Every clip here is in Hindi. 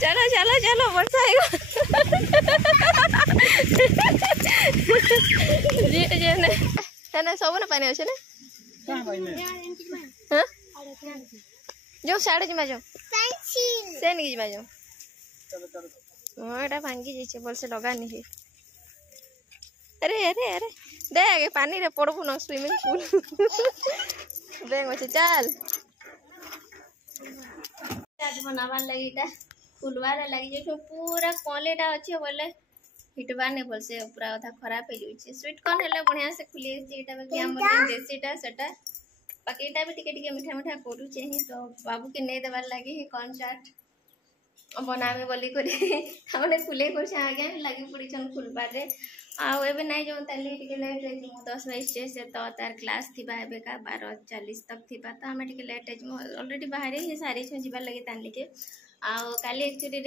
चलो चलो चलो वर्षा है सब ना पानी अच्छे ना जो साढ़े जिमा जो से नहीं जिमा जो हाँ एटा भांगी जाइए बोल से लगा नहीं अरे अरे अरे दे आगे पानी रे पड़बू न स्विमिंग पूल बेंग अच्छे चल आज बनावार लगी फुलवार लगी जो पूरा कलेटा अच्छे बोले हिटबार नहीं भल से पूरा अधा खराब हो जाए स्वीट कॉर्न है बढ़िया से खुली देसीटा सेटा बाकी भी टिके मीठा मीठा करुचे ही तो बाबू के नहीं देवार लगे ही कॉर्न चाट बनावे बोली कर फुले कर आगे लगी पड़ी फुलबार आबे नहीं जो टे लेट हो 10 से तो तार क्लास थी का 12:40 तक थी तो आम टे लेट अलरेडी बाहर ही सारी जीवार लगे तान के आली एक्चुअली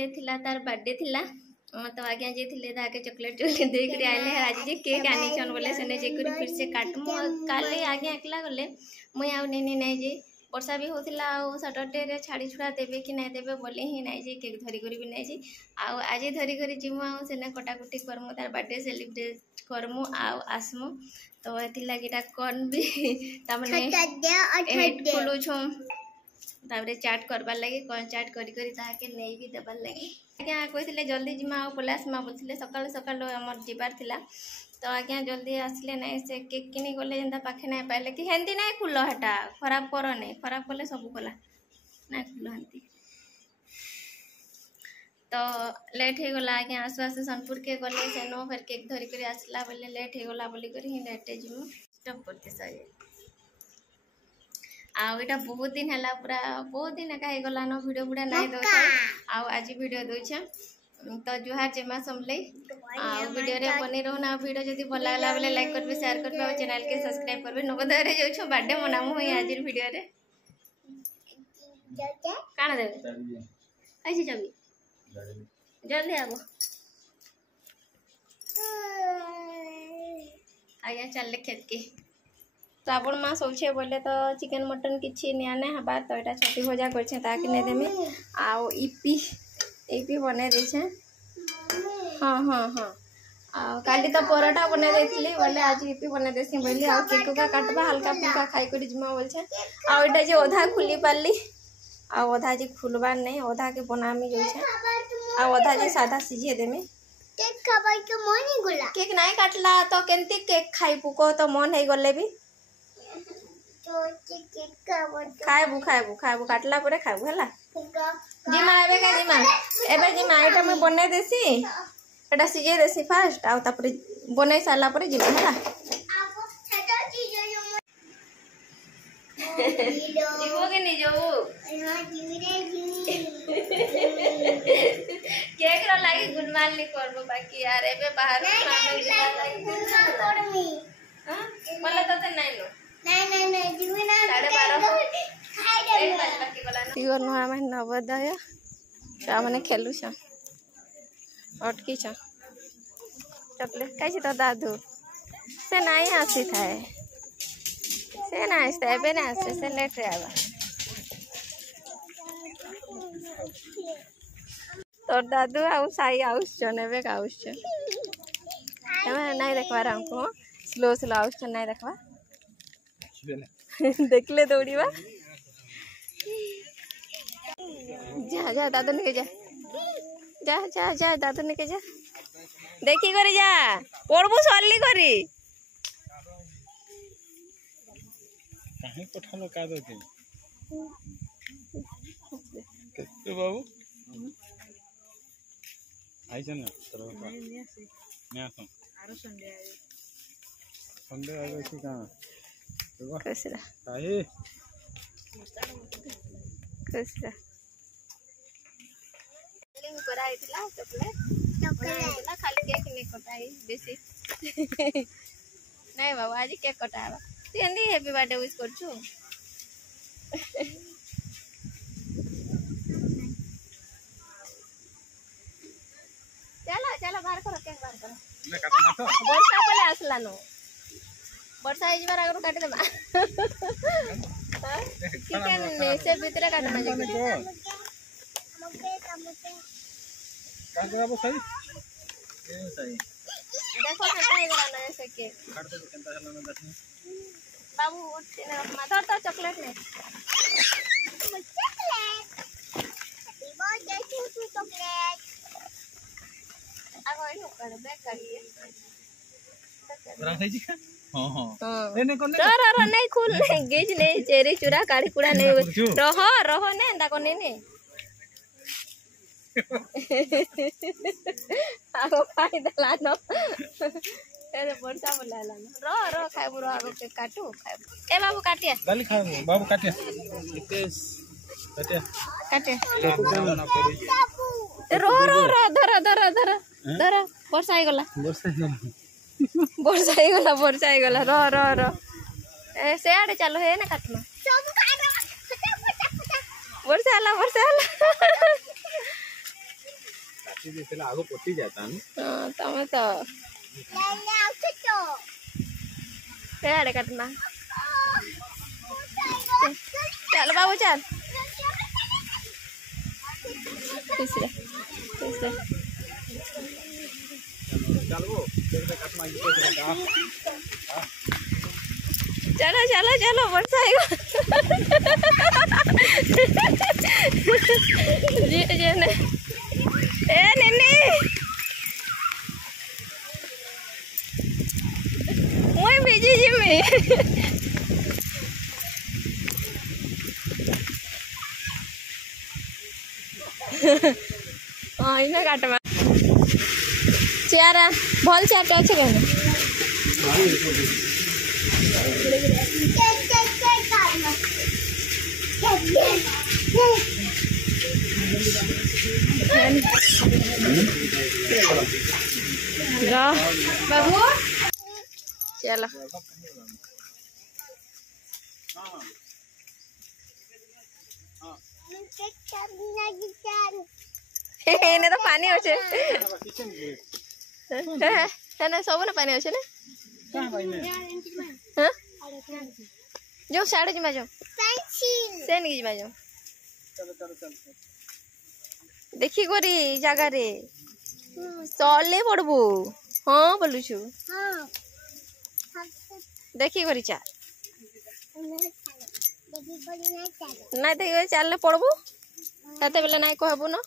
तार बर्थडे थिला तो आज्ञा जे थे ताके चॉकलेट देकर आइले आज जे केक आनी बोले से फिर से काटमु काले आज्ञा एकला गले मुई आउ नहीं जे वर्षा भी होता सटरडे रे छाड़ी छुड़ा देवे कि नहीं देवे बोले ही नहीं जे केक धरी कर भी नहीं जे आज धरी कर जीमु आने कटाकुटी करमु तार बर्थडे सेलिब्रेट करमु आसमु तो ये कौन भी खोलु छो तापर चाट करबार लगे कौन चाट करी ताके नहीं भी देबार लगे आज्ञा कहते जल्दी जिमा पलासमा बोलते सकाल सकाल आमर जीवार थिला तो आज्ञा जल्दी आसले नहीं से केक किनी गले जेनता पाखे नहीं पाइले कि हेंती नहीं खुल हटा खराब कर नहीं खराब कले सब कला ना खुल हेंती तो लेट हो गला आज्ञा आसु आसु सोनपुर के गले से नो फिर केक धरी कर आसला बोले लेट हो गला बोली कर ही लेट जिमु स्टॉप करते सही आटा बहुत दिन है पूरा बहुत दिन एका हो गला न वीडियो बुढ़ा नहीं दो आज वीडियो दूचे तो जुहार जेमा समले वीडियो रे बनी रहू ना वीडियो जदि भल लागला बोले लाइक करबे शेयर करबे और चैनल के सब्सक्राइब करबे नवोदय रे जो छ बर्थडे मनामु होई आज वीडियो रे काना देबे कैसे जमी जल्दी आबो आया चल खेत के तो आपण माँ सोचे बोले तो चिकन मटन किसी नियाने हबार तो यहाँ छठी भजा कर देमी आउ इपी बने देछे हाँ हाँ हाँ काली तो परोठा बने देती बोले आज इपी बने देसी बोली आ केक का काटबा हल्का फुल्का खाई कर जिमा बोलछे आ ओटा जे ओधा खुली पारली आ ओधा जे खुलबार नहीं ओधा के बनामी जोछे आ ओधा जे सादा सिझे देमी केक खाबाई के मन ही गुला केक नहीं काटला तो केनती केक खाई पुको तो मन है गले भी खाइबू काटला परे खाइबू हला जिमा एबे का जिमा एटा मैं बने देसी एटा सिजे देसी फास्ट आ तापरे बने साला परे जिमा हला जीवो के नहीं जाऊ हां जीवी रे केक रा लागी गुनमाल नहीं करबो बाकी यार एबे बाहर खाना जिमा लागी गुनमाल करमी हां मला तो नहीं लो नहीं जीवी ना 12:30 इवर नुआ में नवोदय छुआ मैंने खेलु छ अटकी छ चॉकलेट खाई तो दादू से नहीं आसी थाए से ना आस्ते एबे ना आसे से लेट रे आबा तो दादू आउ साई आउस छ नेबे का आउस छ नहीं देखबार हमको स्लो स्लो आउस छ नहीं देखबा देखले दौड़ीबा जा जा दादू निके जा जा जा जा दादू निके जा देखी करी जा पड़बू सरली करी काहे पठालो का दो के बाबू आई जन तोरा ने आसो आरो संडे आवे छी का कसरा काहे कसरा लिंग कराई थिला चॉकलेट खाली केक नहीं कटाई बेसी नहीं बाबा आज केक कटावा तेंदी हैप्पी बर्थडे विश करछु चलो चलो बाहर करो केक बाहर करो ले काटना तो वर्षा पले आसला नो वर्षा इस बार आगरो काटे देबा चिकन ने से भीतर काटना कौन चाहिए। को का कराबो सही ए सही देखो केता हे गला ना ऐसे के काट दे केनता हला ना देखना बाबू उठते ना माथा तो चॉकलेट ने आगो इनो कर बैक करिए राखाई जी हां हां हां ए ने कोन रो नहीं खुल नहीं गेज नहीं चेरी चूरा काड़ी कुड़ा नहीं रहो ने एंदा को नहीं आगो खाई दला नो अरे बरसा बोला ला रो खाए बुरो आगो के काटू खाए ए बाबू काटिया गाली खा बाबू काटिया नितेश काटिया काटे ना पड़ी रो धर वर्षा ही गला रो ए से आड़े चलो है ना काटना वर्षा आला काटी देला आगो पट्टी जाता न हां तमे तो से आड़े काटना चल बाबू चल तीसरे चलो देखते काटना जी कैसे का चलो वर्षा आएगा जी ने ए नन्नी मैं भेजी जी में हाँ इन्हें काटवा चेयर भल चेयर अच्छे कहने बाबू चलो एने तो पानी होचे ना सब ना पानी होचे ना कहां भाई ने हां जो साड़े जिमा जो से नहीं जिमा जो चलो देखी गोरी जगह रे चले पड़बू हाँ बोलू छु देखी गोरी चा ना देखी चल पड़बू ताते बेला ना कहबू ना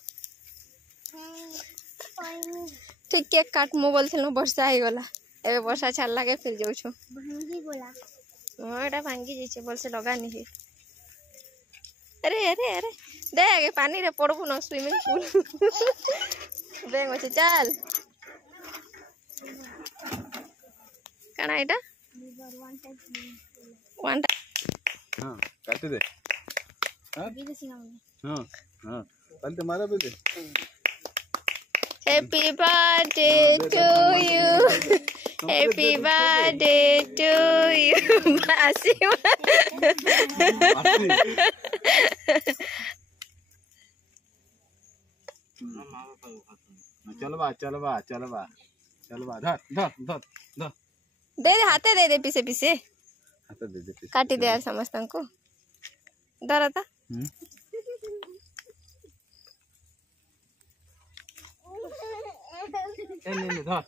ठीक केक काट मो बोलथिल वर्षा हो गला एबे वर्षा छाड़ला के फिर जाऊ छु एटा भांगी जैसे बोल से लगा नहीं अरे दे आगे पानी रे पड़बू ना स्विमिंग पूल बेंग होचे चल काना एटा वन हां काट दे हां हां कल ते मारा भी दे Happy birthday to you. Happy birthday to you. Basi. चलवा धर दे हाथे दे पीछे पीछे हाथ दे दे काटी दे यार समस्त को धरता नहीं धर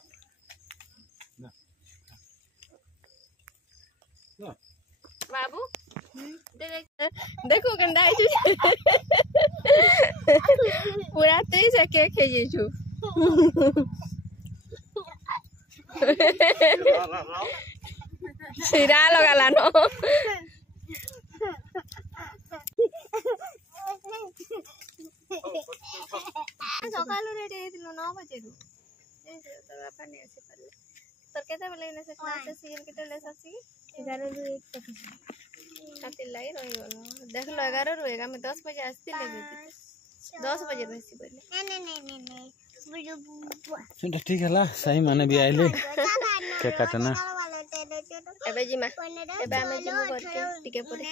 बाबू देखो गंदा पूरा तेज से केक है ये जो सिरा लगा नो सकाल रेडी हेतिलो 9 बजे रु तो बापा ने से पड़ले तो केते बेले ने से क्लास से सीएल केते ले ससी 11 रु 1 तक खातिर लाई रही हो देख लो 11 रु 1 में 10 बजे आस्ती ले 10 बजे रहसी पहले नहीं ठीक है ला सही माने भी आइले केक काटना एबे जी मा एबे हमें जिमो करके टिके पड़े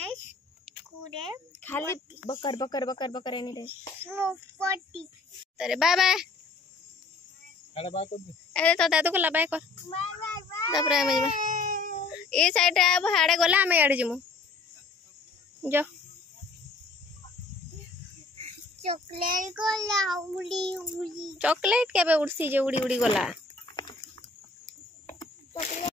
खाली बकर एनी रे तेरे बाय बाय अरे बाय कर दे अरे तो दादू को ला बाय कर तब रे मजमा ए साइड रे अब हाड़े गला हमें याड जिमो जो चॉकलेट गला उड़ी उड़ी चॉकलेट केबे उड़सी जे उड़ी उड़ी गला चॉकलेट